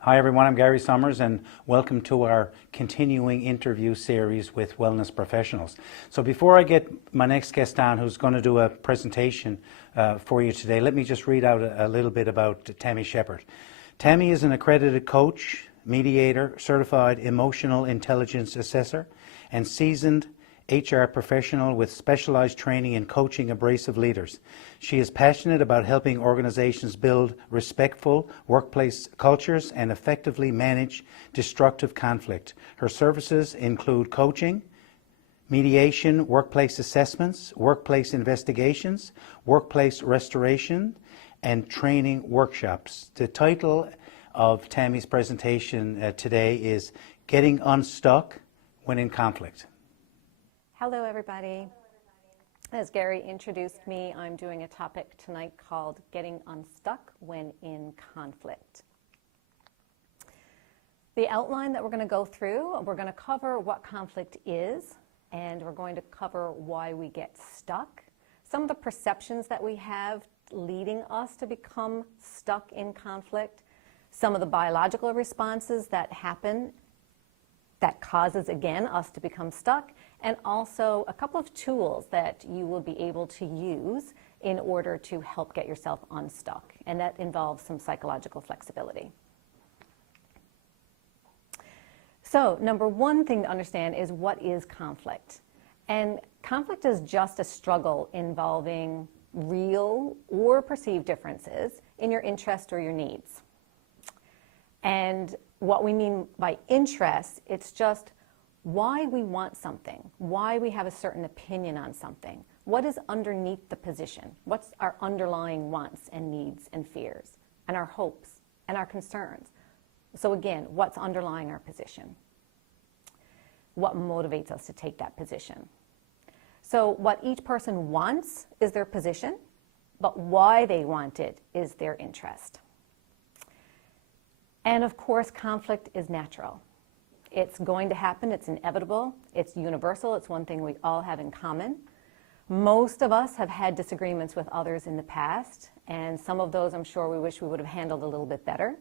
Hi everyone, I'm Gary Summers and welcome to our continuing interview series with wellness professionals. So before I get my next guest on who's going to do a presentation for you today, let me just read out a little bit about Tammy Sheppard. Tammy is an accredited coach, mediator, certified emotional intelligence assessor, and seasoned HR professional with specialized training in coaching abrasive leaders. She is passionate about helping organizations build respectful workplace cultures and effectively manage destructive conflict. Her services include coaching, mediation, workplace assessments, workplace investigations, workplace restoration, and training workshops. The title of Tammy's presentation today is Getting Unstuck When in Conflict. Hello everybody. As Gary introduced me, I'm doing a topic tonight called Getting Unstuck When in Conflict. The outline that we're going to go through, we're going to cover what conflict is, and we're going to cover why we get stuck, some of the perceptions that we have leading us to become stuck in conflict, some of the biological responses that happen that causes, again, us to become stuck, and also a couple of tools that you will be able to use in order to help get yourself unstuck, and that involves some psychological flexibility. So, number one thing to understand is what is conflict? And conflict is just a struggle involving real or perceived differences in your interest or your needs. And what we mean by interest, it's just why we want something, why we have a certain opinion on something, what is underneath the position, what's our underlying wants and needs and fears, and our hopes and our concerns. So again, what's underlying our position? What motivates us to take that position? So what each person wants is their position, but why they want it is their interest. And of course, conflict is natural. It's going to happen, it's inevitable, it's universal, it's one thing we all have in common. Most of us have had disagreements with others in the past, and some of those I'm sure we wish we would have handled a little bit better.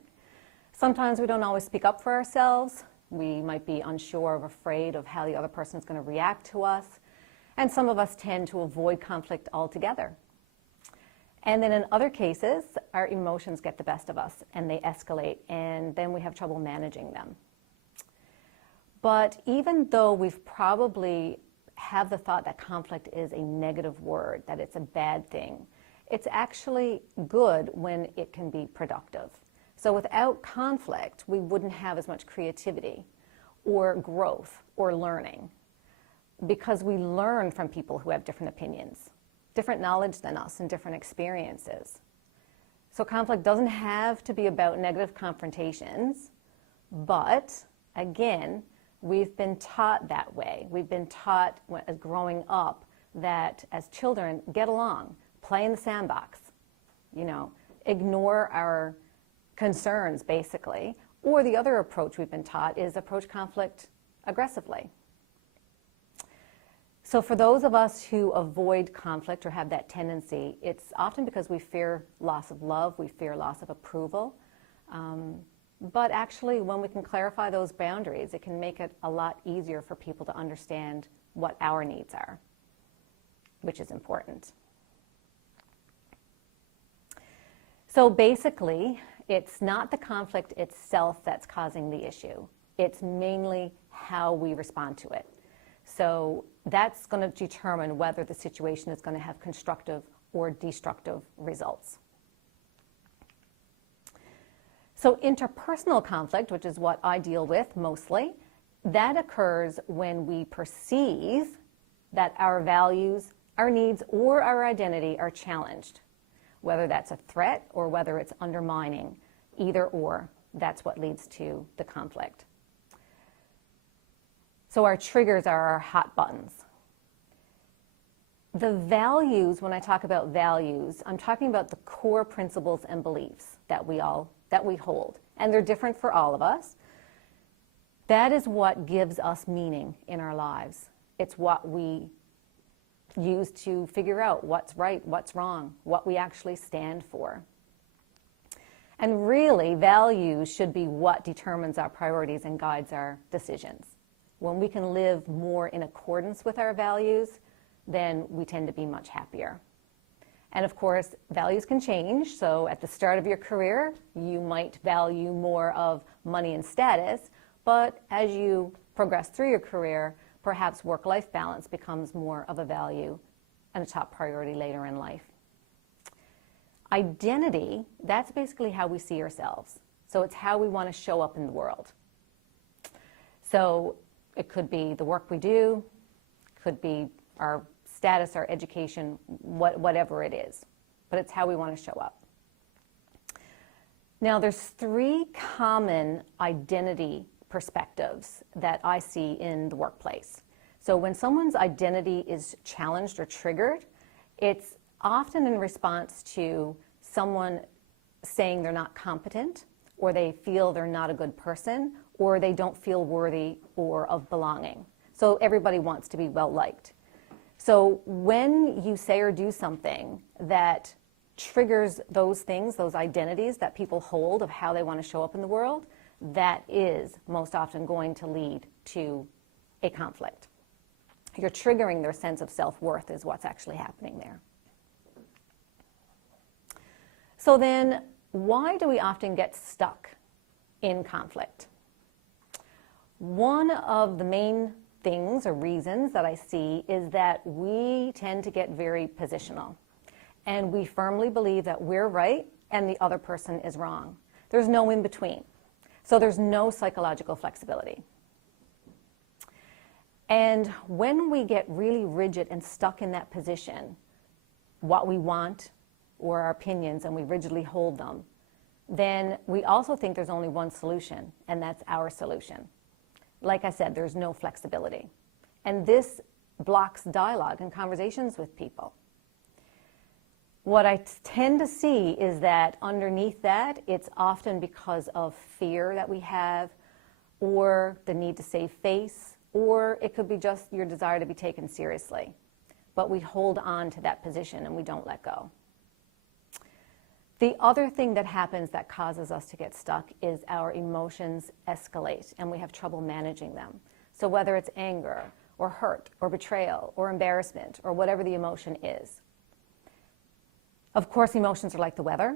Sometimes we don't always speak up for ourselves. We might be unsure or afraid of how the other person is going to react to us. And some of us tend to avoid conflict altogether. And then in other cases, our emotions get the best of us and they escalate, and then we have trouble managing them. But even though we've probably have the thought that conflict is a negative word, that it's a bad thing, it's actually good when it can be productive. So without conflict, we wouldn't have as much creativity or growth or learning, because we learn from people who have different opinions, different knowledge than us, and different experiences. So conflict doesn't have to be about negative confrontations, but again, we've been taught that way. We've been taught as growing up that as children, get along, play in the sandbox, ignore our concerns basically. Or the other approach we've been taught is approach conflict aggressively. So for those of us who avoid conflict or have that tendency, it's often because we fear loss of love, we fear loss of approval. But actually, when we can clarify those boundaries, it can make it a lot easier for people to understand what our needs are, which is important. So basically, it's not the conflict itself that's causing the issue. It's mainly how we respond to it. So that's going to determine whether the situation is going to have constructive or destructive results. So interpersonal conflict, which is what I deal with mostly, that occurs when we perceive that our values, our needs, or our identity are challenged. Whether that's a threat or whether it's undermining, either or, that's what leads to the conflict. So our triggers are our hot buttons. The values, when I talk about values, I'm talking about the core principles and beliefs that we hold. And they're different for all of us. That is what gives us meaning in our lives. It's what we use to figure out what's right, what's wrong, what we actually stand for. And really, values should be what determines our priorities and guides our decisions. When we can live more in accordance with our values, then we tend to be much happier. And of course, values can change. So at the start of your career, you might value more of money and status, but as you progress through your career, perhaps work-life balance becomes more of a value and a top priority later in life. Identity, that's basically how we see ourselves. So it's how we want to show up in the world. So it could be the work we do, could be our status, our education, whatever it is. But it's how we want to show up. Now, there's 3 common identity perspectives that I see in the workplace. So when someone's identity is challenged or triggered, it's often in response to someone saying they're not competent, or they feel they're not a good person, or they don't feel worthy or of belonging. So everybody wants to be well-liked. So when you say or do something that triggers those things, those identities that people hold of how they want to show up in the world, that is most often going to lead to a conflict. You're triggering their sense of self-worth is what's actually happening there. So then, why do we often get stuck in conflict? One of the main things or reasons that I see is that we tend to get very positional. And we firmly believe that we're right and the other person is wrong. There's no in between. So there's no psychological flexibility. And when we get really rigid and stuck in that position, what we want or our opinions, and we rigidly hold them, then we also think there's only one solution, and that's our solution. Like I said, there's no flexibility. And this blocks dialogue and conversations with people. What I tend to see is that underneath that, it's often because of fear that we have, or the need to save face, or it could be just your desire to be taken seriously. But we hold on to that position and we don't let go. The other thing that happens that causes us to get stuck is our emotions escalate and we have trouble managing them. So whether it's anger or hurt or betrayal or embarrassment or whatever the emotion is. Of course, emotions are like the weather.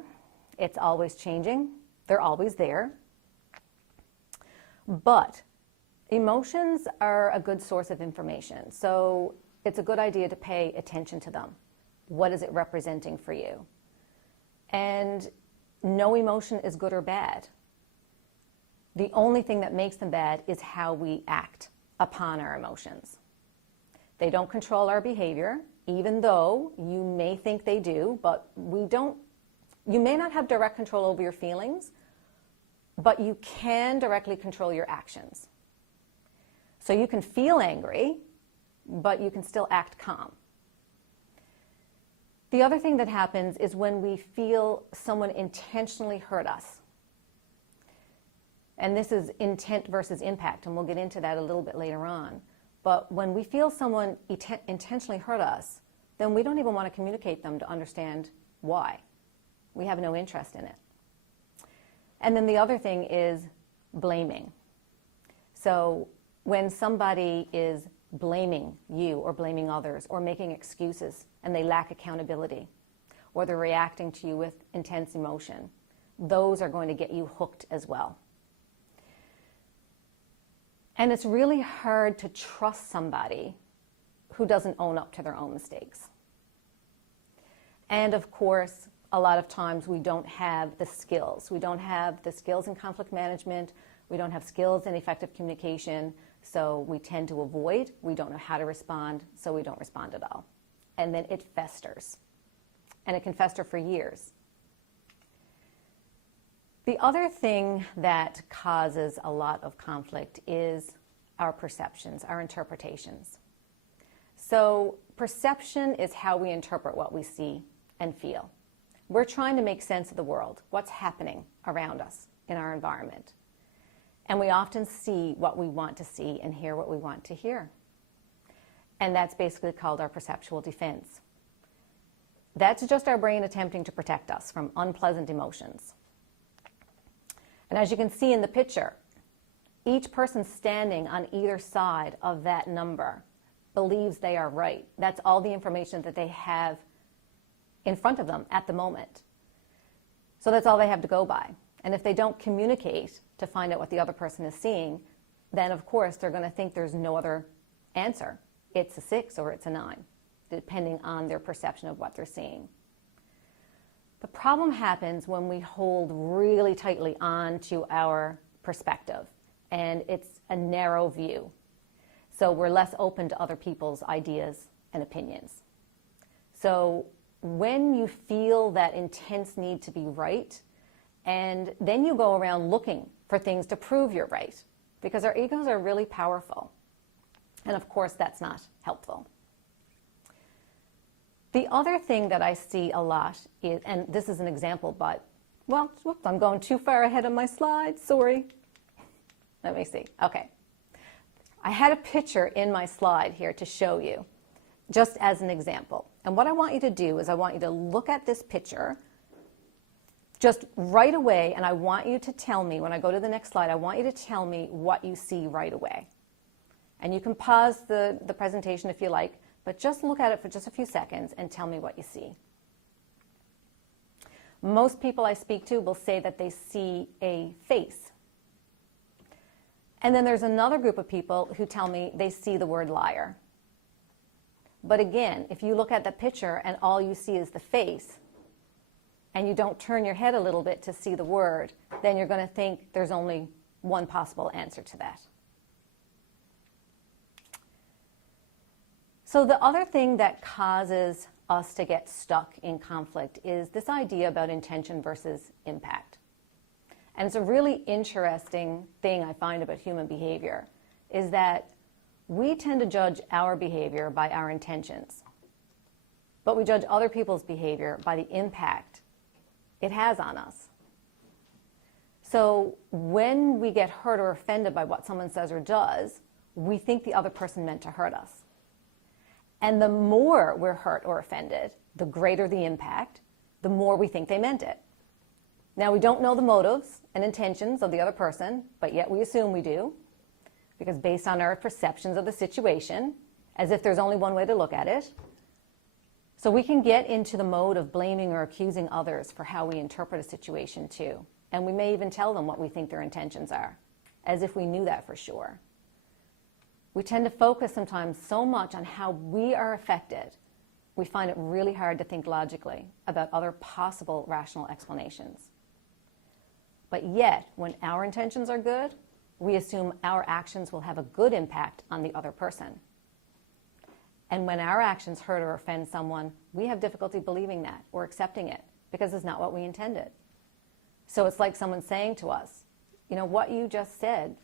It's always changing. They're always there. But emotions are a good source of information. So it's a good idea to pay attention to them. What is it representing for you? And no emotion is good or bad. The only thing that makes them bad is how we act upon our emotions. They don't control our behavior, even though you may think they do, but we don't. You may not have direct control over your feelings, but you can directly control your actions. So you can feel angry, but you can still act calm. The other thing that happens is when we feel someone intentionally hurt us. And this is intent versus impact, and we'll get into that a little bit later on. But when we feel someone intentionally hurt us, then we don't even want to communicate them to understand why. We have no interest in it. And then the other thing is blaming. So when somebody is blaming you or blaming others or making excuses and they lack accountability, or they're reacting to you with intense emotion, those are going to get you hooked as well. And it's really hard to trust somebody who doesn't own up to their own mistakes. And of course, a lot of times we don't have the skills. We don't have the skills in conflict management. We don't have skills in effective communication. So we tend to avoid. We don't know how to respond, so we don't respond at all. And then it festers. And it can fester for years. The other thing that causes a lot of conflict is our perceptions, our interpretations. So perception is how we interpret what we see and feel. We're trying to make sense of the world, what's happening around us in our environment. And we often see what we want to see and hear what we want to hear. And that's basically called our perceptual defense. That's just our brain attempting to protect us from unpleasant emotions. And as you can see in the picture, each person standing on either side of that number believes they are right. That's all the information that they have in front of them at the moment. So that's all they have to go by. And if they don't communicate to find out what the other person is seeing, then of course they're going to think there's no other answer. It's a 6 or it's a 9, depending on their perception of what they're seeing. The problem happens when we hold really tightly on to our perspective, and it's a narrow view. So we're less open to other people's ideas and opinions. So when you feel that intense need to be right, and then you go around looking for things to prove you're right, because our egos are really powerful. And of course, that's not helpful. The other thing that I see a lot is, and this is an example, but, well, whoops, I'm going too far ahead of my slide, sorry. Let me see, okay. I had a picture in my slide here to show you, just as an example. And what I want you to do is I want you to look at this picture just right away, and I want you to tell me, when I go to the next slide, I want you to tell me what you see right away. And you can pause the presentation if you like, but just look at it for just a few seconds and tell me what you see. Most people I speak to will say that they see a face. And then there's another group of people who tell me they see the word liar. But again, if you look at the picture and all you see is the face, and you don't turn your head a little bit to see the word, then you're going to think there's only one possible answer to that. So the other thing that causes us to get stuck in conflict is this idea about intention versus impact. And it's a really interesting thing I find about human behavior, is that we tend to judge our behavior by our intentions, but we judge other people's behavior by the impact it has on us. So when we get hurt or offended by what someone says or does, we think the other person meant to hurt us. And the more we're hurt or offended, the greater the impact, the more we think they meant it. Now, we don't know the motives and intentions of the other person, but yet we assume we do, because based on our perceptions of the situation, as if there's only one way to look at it. So we can get into the mode of blaming or accusing others for how we interpret a situation too. And we may even tell them what we think their intentions are, as if we knew that for sure. We tend to focus sometimes so much on how we are affected, we find it really hard to think logically about other possible rational explanations. But yet, when our intentions are good, we assume our actions will have a good impact on the other person. And when our actions hurt or offend someone, we have difficulty believing that or accepting it because it's not what we intended. So it's like someone saying to us, you know, what you just said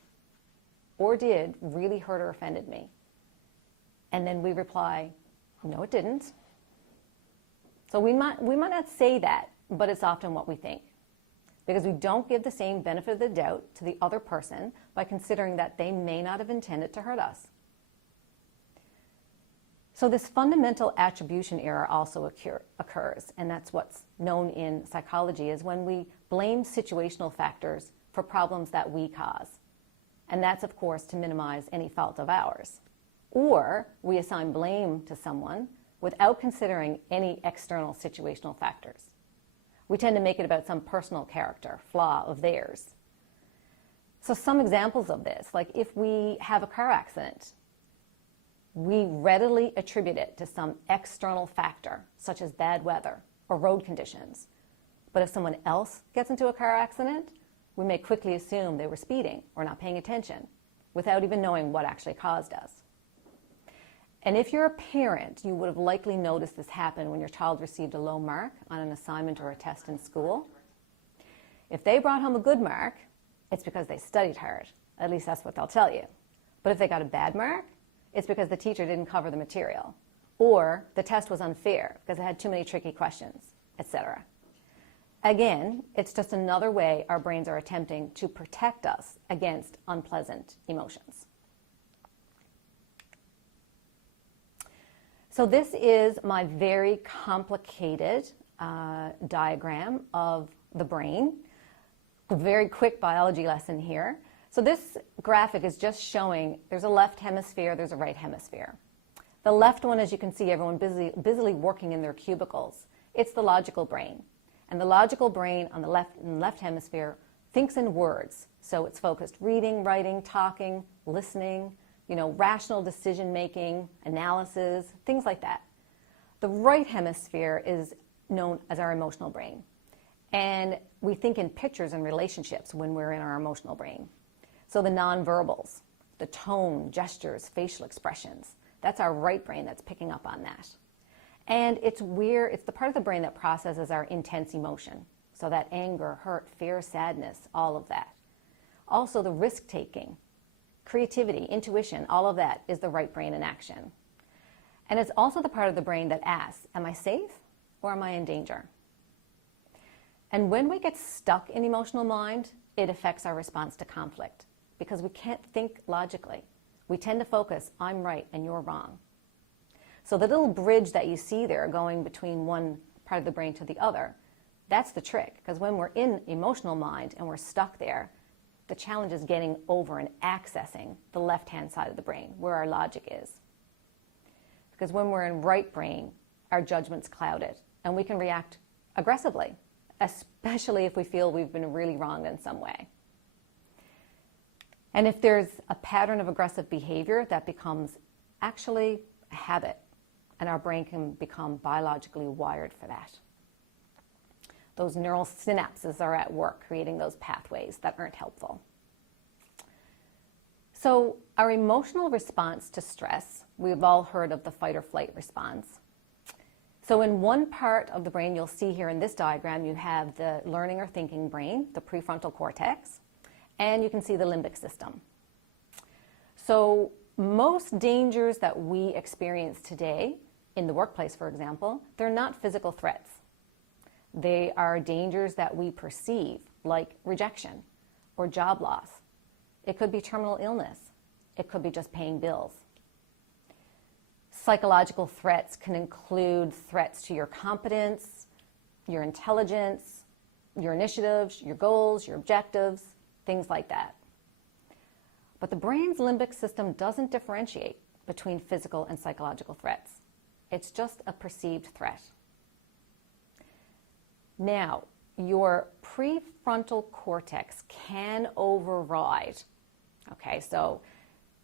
or did really hurt or offended me. And then we reply, no, it didn't. So we might not say that, but it's often what we think, because we don't give the same benefit of the doubt to the other person by considering that they may not have intended to hurt us. So this fundamental attribution error also occurs, and that's what's known in psychology as when we blame situational factors for problems that we cause. And that's, of course, to minimize any fault of ours. Or we assign blame to someone without considering any external situational factors. We tend to make it about some personal character, flaw of theirs. So some examples of this, like if we have a car accident, we readily attribute it to some external factor, such as bad weather or road conditions. But if someone else gets into a car accident, we may quickly assume they were speeding or not paying attention without even knowing what actually caused us. And if you're a parent, you would have likely noticed this happen when your child received a low mark on an assignment or a test in school. If they brought home a good mark, it's because they studied hard. At least that's what they'll tell you. But if they got a bad mark, it's because the teacher didn't cover the material, or the test was unfair because it had too many tricky questions, etc. Again, it's just another way our brains are attempting to protect us against unpleasant emotions. So this is my very complicated diagram of the brain. A very quick biology lesson here. So this graphic is just showing there's a left hemisphere, there's a right hemisphere. The left one, as you can see, everyone busily working in their cubicles. It's the logical brain. And the logical brain on the left hemisphere thinks in words. So it's focused reading, writing, talking, listening, rational decision making, analysis, things like that. The right hemisphere is known as our emotional brain. And we think in pictures and relationships when we're in our emotional brain. So the nonverbals, the tone, gestures, facial expressions, that's our right brain that's picking up on that. And it's the part of the brain that processes our intense emotion. So that anger, hurt, fear, sadness, all of that. Also the risk-taking, creativity, intuition, all of that is the right brain in action. And it's also the part of the brain that asks, am I safe or am I in danger? And when we get stuck in emotional mind, it affects our response to conflict because we can't think logically. We tend to focus, I'm right and you're wrong. So the little bridge that you see there going between one part of the brain to the other, that's the trick. Because when we're in emotional mind and we're stuck there, the challenge is getting over and accessing the left-hand side of the brain where our logic is. Because when we're in right brain, our judgment's clouded and we can react aggressively, especially if we feel we've been really wronged in some way. And if there's a pattern of aggressive behavior, that becomes actually a habit, and our brain can become biologically wired for that. Those neural synapses are at work creating those pathways that aren't helpful. So our emotional response to stress, we've all heard of the fight or flight response. So in one part of the brain, you'll see here in this diagram, you have the learning or thinking brain, the prefrontal cortex, and you can see the limbic system. So most dangers that we experience today, in the workplace, for example, they're not physical threats. They are dangers that we perceive, like rejection or job loss. It could be terminal illness. It could be just paying bills. Psychological threats can include threats to your competence, your intelligence, your initiatives, your goals, your objectives, things like that. But the brain's limbic system doesn't differentiate between physical and psychological threats. It's just a perceived threat. Now, your prefrontal cortex can override. Okay, so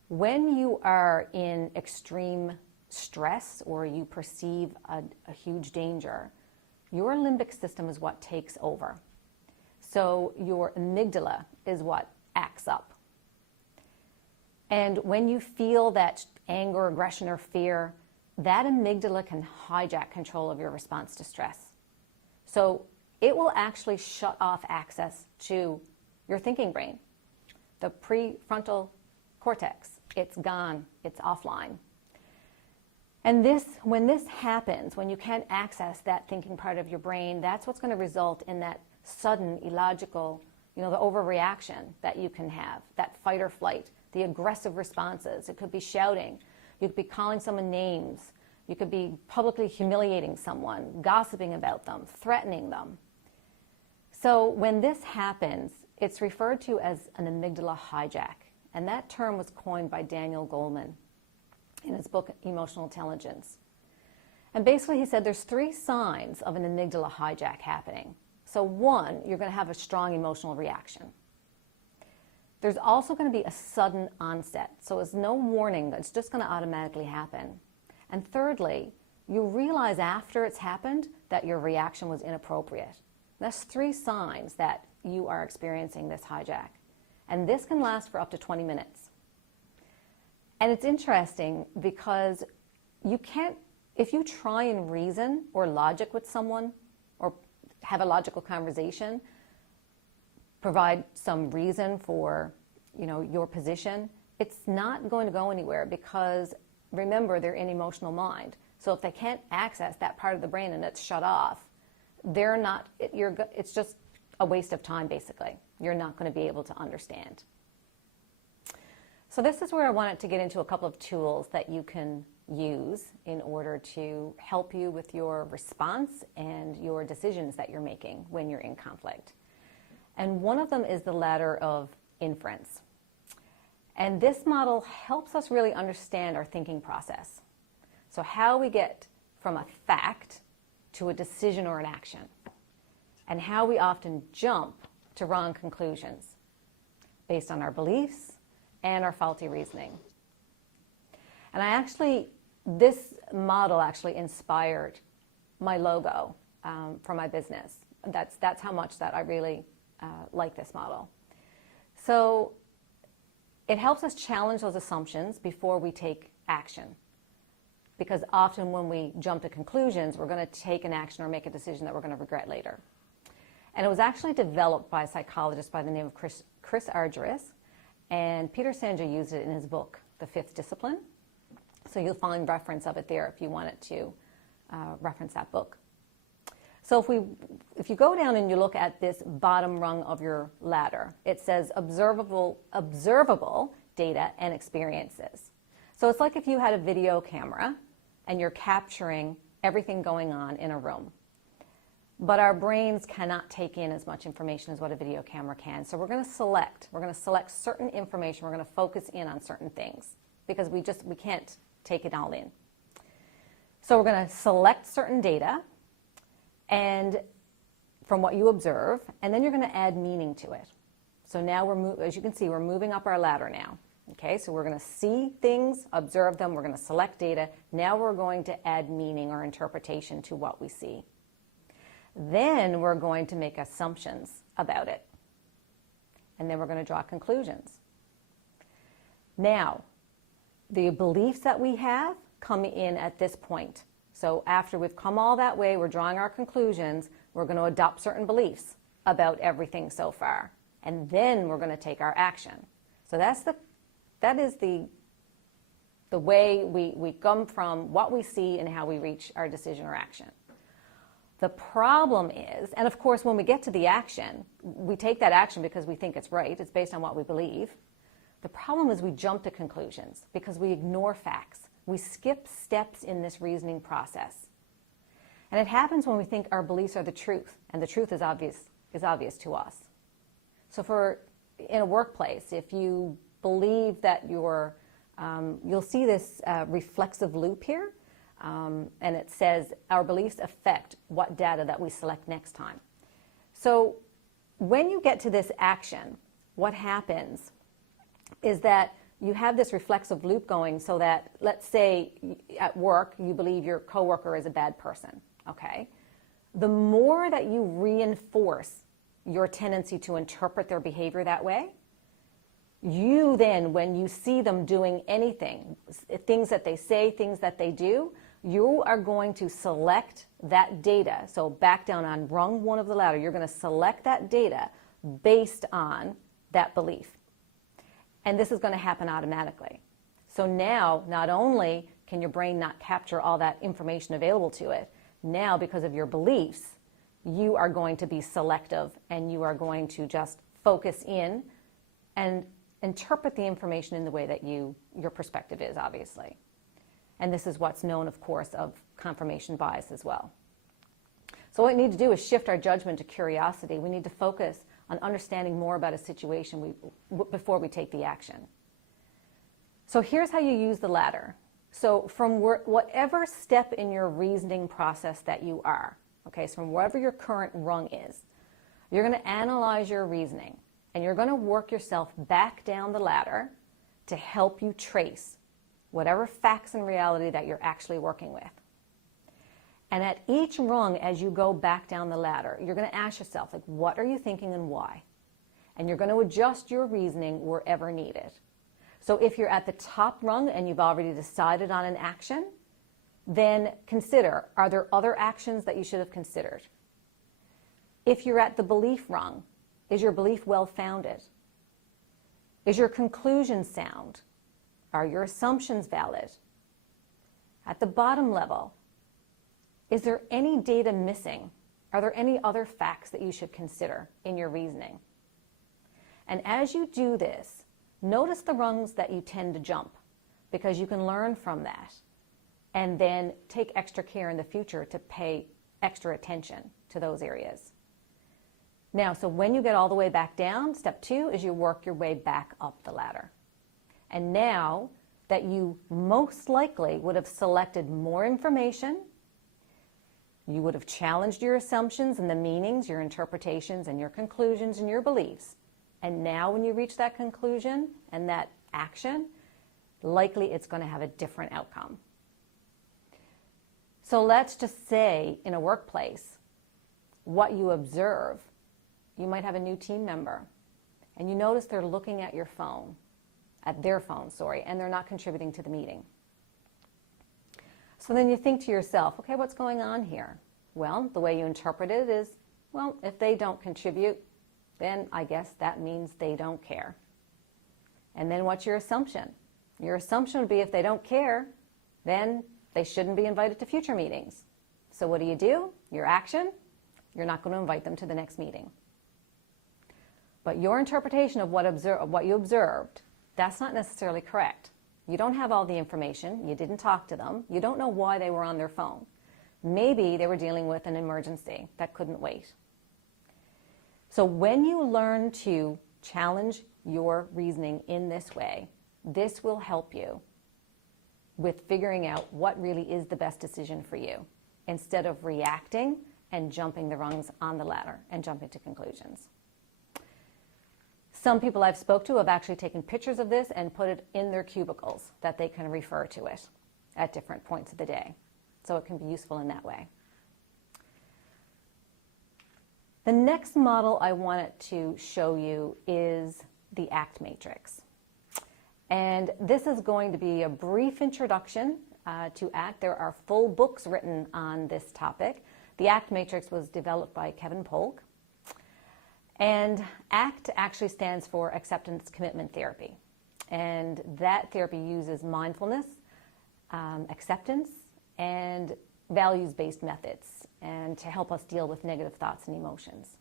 when you are in extreme stress or you perceive a huge danger, your limbic system is what takes over. So your amygdala is what acts up. And when you feel that anger, aggression, or fear, that amygdala can hijack control of your response to stress. So it will actually shut off access to your thinking brain, the prefrontal cortex. It's gone, it's offline. And when this happens, when you can't access that thinking part of your brain, that's what's going to result in that sudden, illogical, the overreaction that you can have, that fight or flight, the aggressive responses. It could be shouting. You could be calling someone names. You could be publicly humiliating someone, gossiping about them, threatening them. So when this happens, it's referred to as an amygdala hijack. And that term was coined by Daniel Goleman in his book, Emotional Intelligence. And basically he said there's 3 signs of an amygdala hijack happening. So 1, you're going to have a strong emotional reaction. There's also going to be a sudden onset. So there's no warning. It's just going to automatically happen. And thirdly, you realize after it's happened that your reaction was inappropriate. That's 3 signs that you are experiencing this hijack. And this can last for up to 20 minutes. And it's interesting because you can't, if you try and reason or logic with someone or have a logical conversation, provide some reason for, your position, it's not going to go anywhere because remember, they're in emotional mind. So if they can't access that part of the brain and it's shut off, it's just a waste of time, basically. You're not going to be able to understand. So this is where I wanted to get into a couple of tools that you can use in order to help you with your response and your decisions that you're making when you're in conflict. And one of them is the ladder of inference. And this model helps us really understand our thinking process. So how we get from a fact to a decision or an action, and how we often jump to wrong conclusions based on our beliefs and our faulty reasoning. And this model actually inspired my logo for my business. That's how much that I really like this model. So it helps us challenge those assumptions before we take action. Because often when we jump to conclusions, we're going to take an action or make a decision that we're going to regret later. And it was actually developed by a psychologist by the name of Chris Argyris, and Peter Senge used it in his book, The Fifth Discipline. So you'll find reference of it there if you wanted to reference that book. So if you go down and you look at this bottom rung of your ladder, it says observable data and experiences. So it's like if you had a video camera and you're capturing everything going on in a room. But our brains cannot take in as much information as what a video camera can. So we're going to select certain information. We're going to focus in on certain things because we can't take it all in. So we're going to select certain data and from what you observe, and then you're going to add meaning to it. So now as you can see, we're moving up our ladder now. Okay, so we're going to see things, observe them, we're going to select data. Now we're going to add meaning or interpretation to what we see. Then we're going to make assumptions about it. And then we're going to draw conclusions. Now, the beliefs that we have come in at this point. So after we've come all that way, we're drawing our conclusions, we're going to adopt certain beliefs about everything so far. And then we're going to take our action. So that is the way we come from what we see and how we reach our decision or action. The problem is, and of course when we get to the action, we take that action because we think it's right, it's based on what we believe. The problem is we jump to conclusions because we ignore facts. We skip steps in this reasoning process. And it happens when we think our beliefs are the truth, and the truth is obvious to us. So in a workplace, if you believe that you'll see this reflexive loop here, and it says our beliefs affect what data that we select next time. So when you get to this action, what happens is that you have this reflexive loop going so that, let's say at work, you believe your coworker is a bad person, okay? The more that you reinforce your tendency to interpret their behavior that way, you then, when you see them doing anything, things that they say, things that they do, you are going to select that data. So back down on rung one of the ladder, you're going to select that data based on that belief. And this is going to happen automatically. So now, not only can your brain not capture all that information available to it, now because of your beliefs, you are going to be selective and you are going to just focus in and interpret the information in the way that your perspective is, obviously. And this is what's known, of course, of confirmation bias as well. So what we need to do is shift our judgment to curiosity. We need to focus on understanding more about a situation before we take the action. So here's how you use the ladder. So from whatever step in your reasoning process that you are, okay, so from wherever your current rung is, you're going to analyze your reasoning and you're going to work yourself back down the ladder to help you trace whatever facts and reality that you're actually working with. And at each rung, as you go back down the ladder, you're going to ask yourself, like, what are you thinking and why? And you're going to adjust your reasoning wherever needed. So if you're at the top rung and you've already decided on an action, then consider, are there other actions that you should have considered? If you're at the belief rung, is your belief well-founded? Is your conclusion sound? Are your assumptions valid? At the bottom level, is there any data missing? Are there any other facts that you should consider in your reasoning? And as you do this, notice the rungs that you tend to jump, because you can learn from that and then take extra care in the future to pay extra attention to those areas. Now, so when you get all the way back down, step 2 is you work your way back up the ladder. And now that you most likely would have selected more information, you would have challenged your assumptions and the meanings, your interpretations and your conclusions and your beliefs. And now when you reach that conclusion and that action, likely it's going to have a different outcome. So let's just say in a workplace, what you observe, you might have a new team member and you notice they're looking at their phone, and they're not contributing to the meeting. So then you think to yourself, okay, what's going on here? Well, the way you interpret it is, well, if they don't contribute, then I guess that means they don't care. And then what's your assumption? Your assumption would be if they don't care, then they shouldn't be invited to future meetings. So what do? Your action? You're not going to invite them to the next meeting. But your interpretation of what you observed, that's not necessarily correct. You don't have all the information. You didn't talk to them. You don't know why they were on their phone. Maybe they were dealing with an emergency that couldn't wait. So when you learn to challenge your reasoning in this way, this will help you with figuring out what really is the best decision for you, instead of reacting and jumping the rungs on the ladder and jumping to conclusions. Some people I've spoke to have actually taken pictures of this and put it in their cubicles that they can refer to it at different points of the day. So it can be useful in that way. The next model I wanted to show you is the ACT matrix. And this is going to be a brief introduction to ACT. There are full books written on this topic. The ACT matrix was developed by Kevin Polk. And ACT actually stands for Acceptance Commitment Therapy. And that therapy uses mindfulness, acceptance, and values-based methods, and to help us deal with negative thoughts and emotions.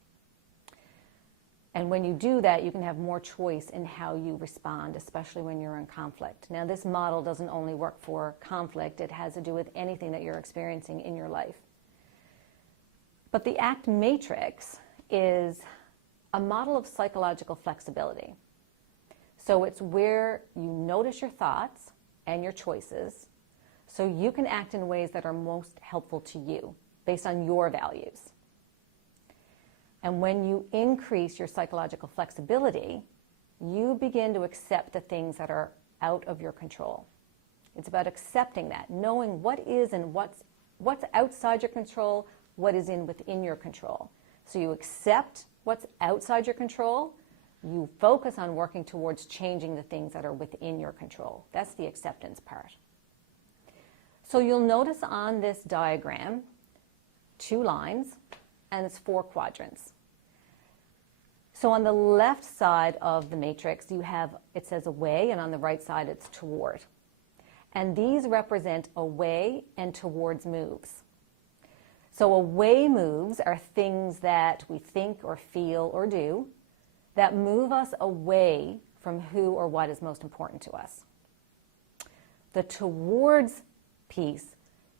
And when you do that, you can have more choice in how you respond, especially when you're in conflict. Now, this model doesn't only work for conflict. It has to do with anything that you're experiencing in your life. But the ACT matrix is a model of psychological flexibility. So it's where you notice your thoughts and your choices so you can act in ways that are most helpful to you based on your values. And when you increase your psychological flexibility, you begin to accept the things that are out of your control. It's about accepting that, knowing what is and what's outside your control, what is within your control. So you accept what's outside your control, you focus on working towards changing the things that are within your control. That's the acceptance part. So you'll notice on this diagram 2 lines, and it's 4 quadrants. So on the left side of the matrix, it says away, and on the right side it's toward. And these represent away and towards moves. So away moves are things that we think or feel or do that move us away from who or what is most important to us. The towards piece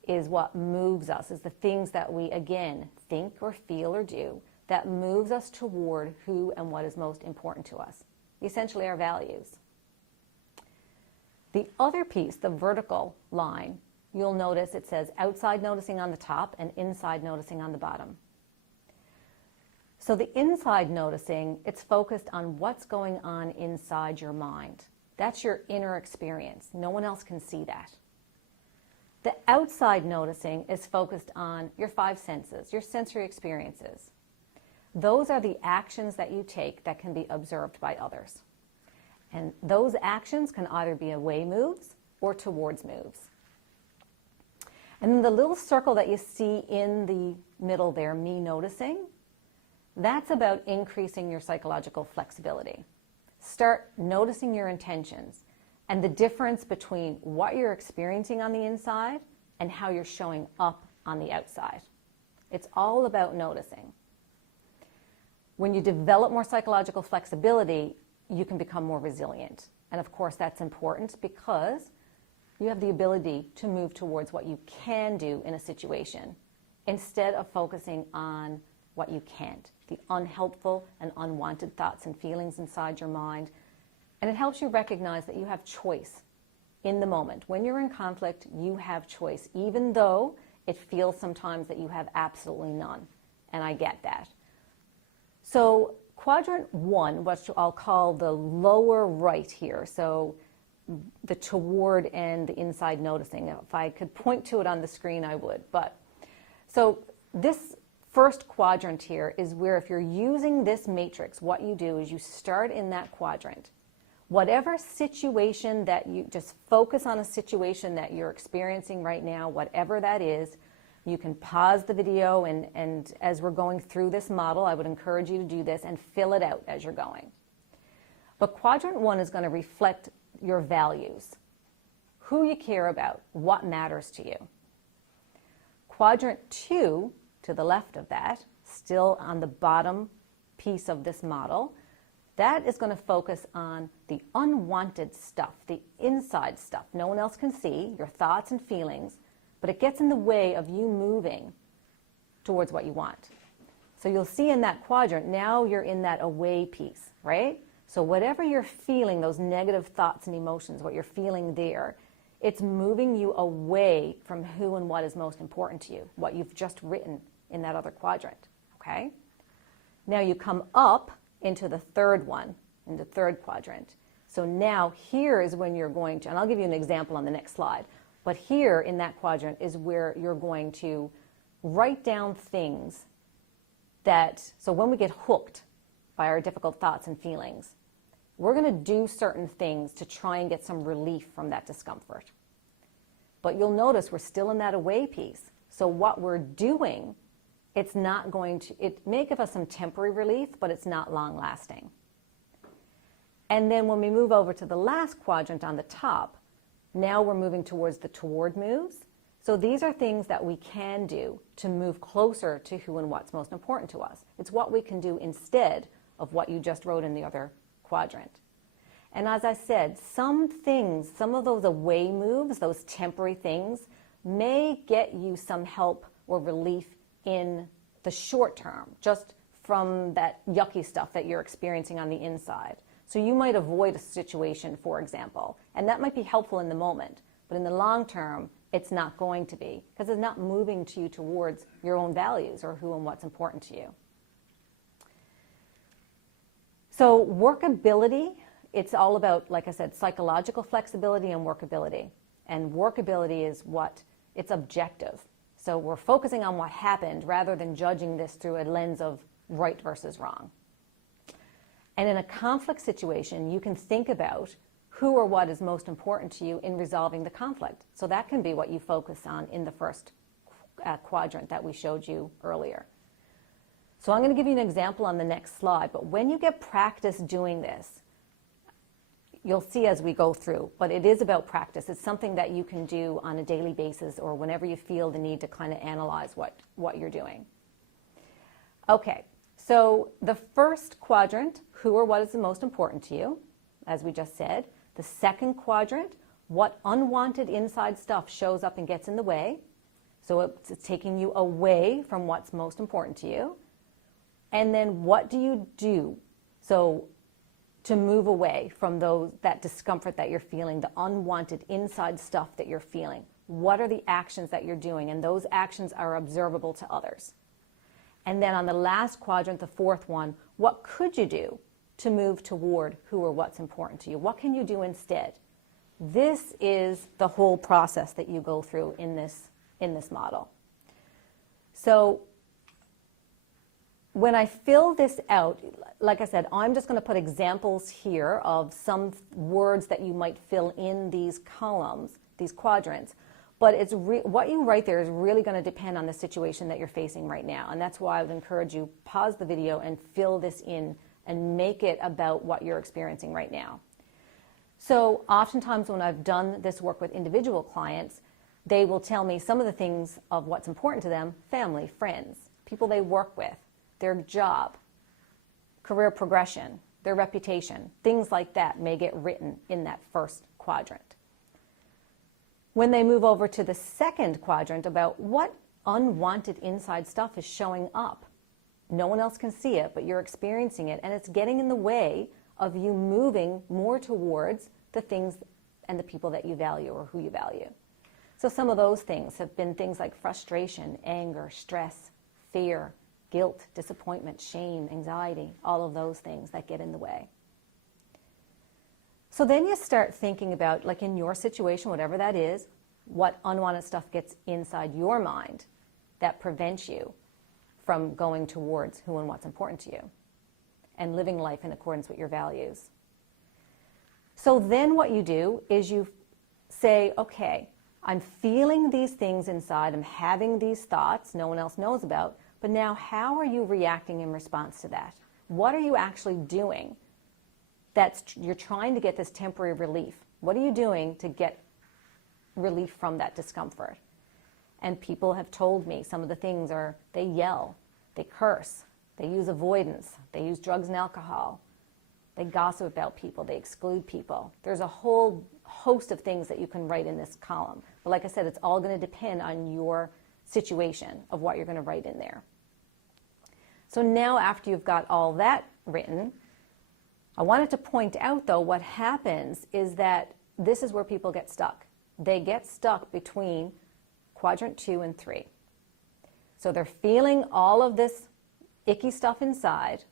is what moves us, is the things that we, again, think or feel or do that moves us toward who and what is most important to us, essentially our values. The other piece, the vertical line, you'll notice it says outside noticing on the top and inside noticing on the bottom. So the inside noticing, it's focused on what's going on inside your mind. That's your inner experience. No one else can see that. The outside noticing is focused on your 5 senses, your sensory experiences. Those are the actions that you take that can be observed by others. And those actions can either be away moves or towards moves. And then the little circle that you see in the middle there, me noticing, that's about increasing your psychological flexibility. Start noticing your intentions and the difference between what you're experiencing on the inside and how you're showing up on the outside. It's all about noticing. When you develop more psychological flexibility, you can become more resilient. And of course, that's important because you have the ability to move towards what you can do in a situation instead of focusing on what you can't the unhelpful and unwanted thoughts and feelings inside your mind. And it helps you recognize that you have choice in the moment. When you're in conflict, you have choice, even though it feels sometimes that you have absolutely none. And I get that. So quadrant 1, what I'll call the lower right here, so the toward and the inside noticing. If I could point to it on the screen, I would. But so this first quadrant here is where, if you're using this matrix, what you do is you start in that quadrant. Whatever situation that you just focus on, a situation that you're experiencing right now, whatever that is, you can pause the video, and as we're going through this model, I would encourage you to do this and fill it out as you're going. But quadrant 1 is going to reflect your values, who you care about, what matters to you. Quadrant 2, to the left of that, still on the bottom piece of this model, that is going to focus on the unwanted stuff, the inside stuff. No one else can see, your thoughts and feelings, but it gets in the way of you moving towards what you want. So you'll see in that quadrant, now you're in that away piece, right? So whatever you're feeling, those negative thoughts and emotions, what you're feeling there, it's moving you away from who and what is most important to you, what you've just written in that other quadrant, okay? Now you come up into the third one, in the third quadrant. So now here is when you're going to, and I'll give you an example on the next slide, but here in that quadrant is where you're going to write down things that, so when we get hooked by our difficult thoughts and feelings, we're going to do certain things to try and get some relief from that discomfort. But you'll notice we're still in that away piece. So what we're doing, it's not going to, it may give us some temporary relief, but it's not long lasting. And then when we move over to the last quadrant on the top, now we're moving towards the toward moves. So these are things that we can do to move closer to who and what's most important to us. It's what we can do instead of what you just wrote in the other quadrant. And as I said, some things, some of those away moves, those temporary things, may get you some help or relief in the short term, just from that yucky stuff that you're experiencing on the inside. So you might avoid a situation, for example, and that might be helpful in the moment, but in the long term, it's not going to be, because it's not moving to you towards your own values or who and what's important to you. So workability, it's all about, like I said, psychological flexibility and workability. And workability is what, it's objective. So we're focusing on what happened rather than judging this through a lens of right versus wrong. And in a conflict situation, you can think about who or what is most important to you in resolving the conflict. So that can be what you focus on in the first quadrant that we showed you earlier. So I'm going to give you an example on the next slide, but when you get practice doing this, you'll see as we go through, but it is about practice. It's something that you can do on a daily basis or whenever you feel the need to kind of analyze what you're doing. Okay, so the first quadrant, who or what is the most important to you, as we just said. The second quadrant, what unwanted inside stuff shows up and gets in the way. So it's taking you away from what's most important to you. And then what do you do? So to move away from that discomfort that you're feeling, the unwanted inside stuff that you're feeling. What are the actions that you're doing? And those actions are observable to others. And then on the last quadrant, the fourth one, what could you do to move toward who or what's important to you? What can you do instead? This is the whole process that you go through in this model. So when I fill this out, like I said, I'm just going to put examples here of some words that you might fill in these columns, these quadrants. But what you write there is really going to depend on the situation that you're facing right now. And that's why I would encourage you, pause the video and fill this in and make it about what you're experiencing right now. So oftentimes when I've done this work with individual clients, they will tell me some of the things of what's important to them: family, friends, people they work with, their job, career progression, their reputation. Things like that may get written in that first quadrant. When they move over to the second quadrant, about what unwanted inside stuff is showing up No one else can see it, but you're experiencing it, and it's getting in the way of you moving more towards the things and the people that you value or who you value. So some of those things have been things like frustration, anger, stress, fear, guilt, disappointment, shame, anxiety, all of those things that get in the way. So then you start thinking about, like in your situation, whatever that is, what unwanted stuff gets inside your mind that prevents you from going towards who and what's important to you and living life in accordance with your values. So then what you do is you say, okay, I'm feeling these things inside, I'm having these thoughts no one else knows about, but now how are you reacting in response to that? What are you actually doing you're trying to get this temporary relief? What are you doing to get relief from that discomfort? And people have told me some of the things are they yell, they curse, they use avoidance, they use drugs and alcohol, they gossip about people, they exclude people. There's a whole host of things that you can write in this column. But like I said, it's all going to depend on your situation of what you're going to write in there. So now after you've got all that written, I wanted to point out though what happens is that this is where people get stuck. They get stuck between quadrant 2 and 3. So they're feeling all of this icky stuff inside.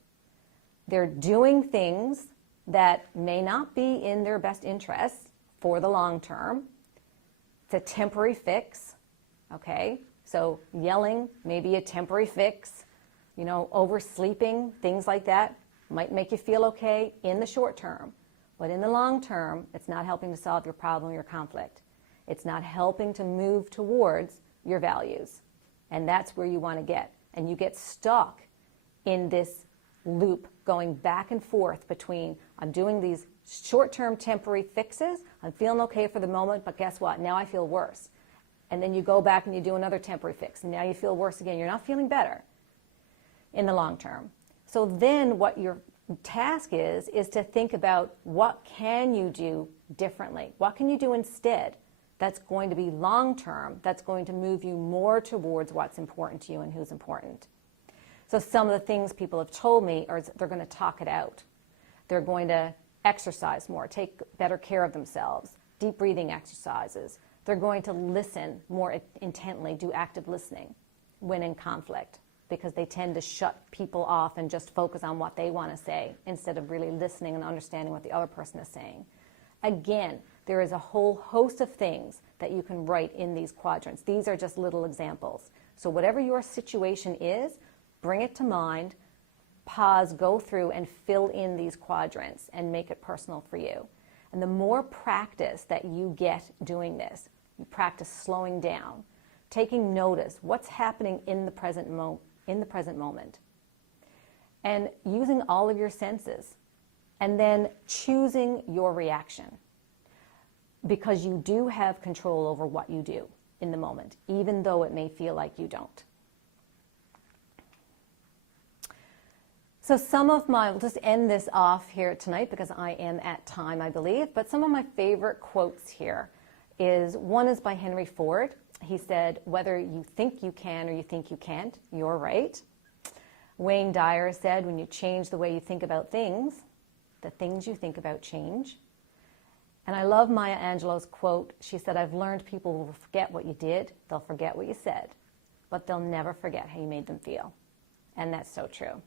They're doing things that may not be in their best interests for the long term. It's a temporary fix, okay? So yelling may be a temporary fix. You know, oversleeping, things like that might make you feel okay in the short term. But in the long term, it's not helping to solve your problem or your conflict. It's not helping to move towards your values. And that's where you want to get. And you get stuck in this loop going back and forth between I'm doing these short-term temporary fixes, I'm feeling okay for the moment, but guess what? Now I feel worse. And then you go back and you do another temporary fix, and now you feel worse again. You're not feeling better in the long term. So then what your task is to think about what can you do differently? What can you do instead that's going to be long-term, that's going to move you more towards what's important to you and who's important? So some of the things people have told me are they're going to talk it out. They're going to exercise more, take better care of themselves, deep breathing exercises. They're going to listen more intently, do active listening when in conflict, because they tend to shut people off and just focus on what they want to say instead of really listening and understanding what the other person is saying. Again, there is a whole host of things that you can write in these quadrants. These are just little examples. So whatever your situation is, bring it to mind, pause, go through and fill in these quadrants and make it personal for you. And the more practice that you get doing this, you practice slowing down, taking notice, what's happening in the present moment, and using all of your senses, and then choosing your reaction, because you do have control over what you do in the moment, even though it may feel like you don't. So we'll just end this off here tonight because I am at time, I believe, but some of my favorite quotes here one is by Henry Ford. He said, whether you think you can or you think you can't, you're right. Wayne Dyer said, when you change the way you think about things, the things you think about change. And I love Maya Angelou's quote. She said, I've learned people will forget what you did, they'll forget what you said, but they'll never forget how you made them feel. And that's so true.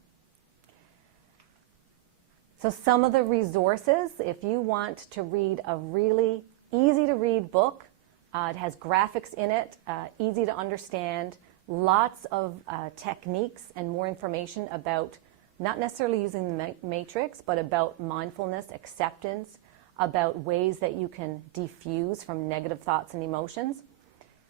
So some of the resources, if you want to read a really easy to read book, it has graphics in it, easy to understand, lots of techniques and more information about not necessarily using the matrix, but about mindfulness, acceptance, about ways that you can defuse from negative thoughts and emotions.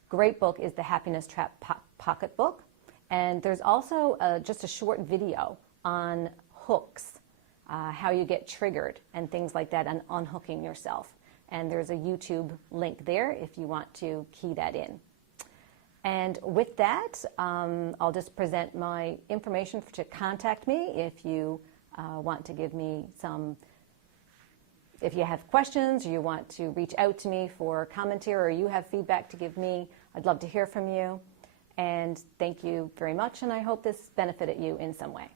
Great book is the Happiness Trap Pocket Book. And there's also just a short video on hooks, how you get triggered and things like that, and unhooking yourself. And there's a YouTube link there if you want to key that in. And with that, I'll just present my information to contact me if you want to give me if you have questions, or you want to reach out to me for commentary, or you have feedback to give me, I'd love to hear from you. And thank you very much, and I hope this benefited you in some way.